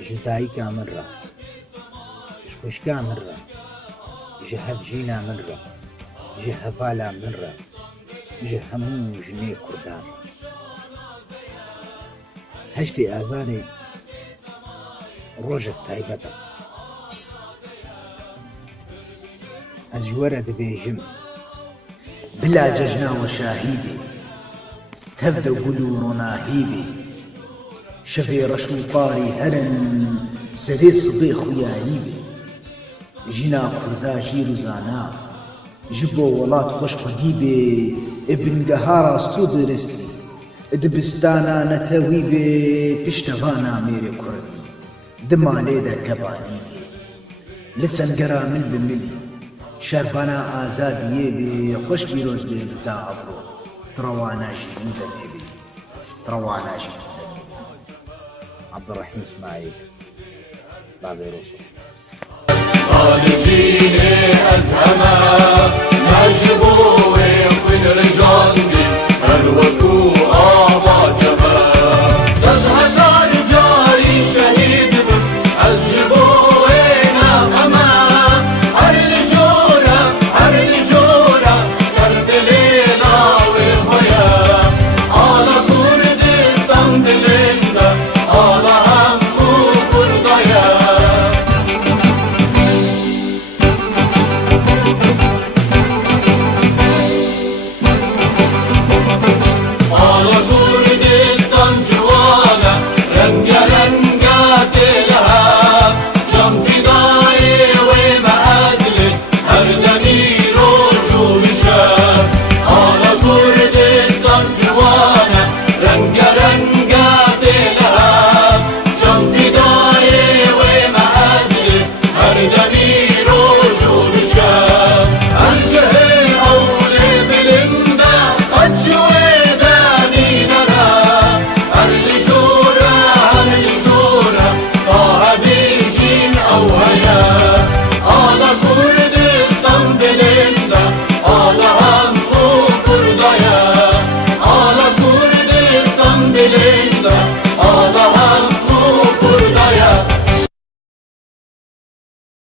ji dayîka min re, ji xwişka min re, ji hevjîna min re, ji hevala min re, ji hemû jinê Kurdan re. Heştê Azarê rojek taybet e. Ez ji we re dibêjim bila cejna we şahî bê, tev de gul û ronahî bê. Şevê reş û parî herin, serê sibê xuyayî bê. Jîna Kurda jîr û zana, ji bo welat xweş xwedî bê. Ê bingehara stû diristî, dibistana netewî bê. Piştevana mêrê Kurdî, di malê de kebanî bê. Li sengera min bi milî, şerbana azadiyê bê. Xweş pîroz bê bita ebro, trewana jî min demê bê. Trewana jî min demê bê. Abdurrahîm İsmaîl, bavê Rûsû. خالجيني أزهما نجبوي وين رجاندي الوكو آبا جما صد هزار جاري شهيد من الجبوي نغما هر الجورة سر بليلا وخيا على كردستان دلندا على همو كردايا Arli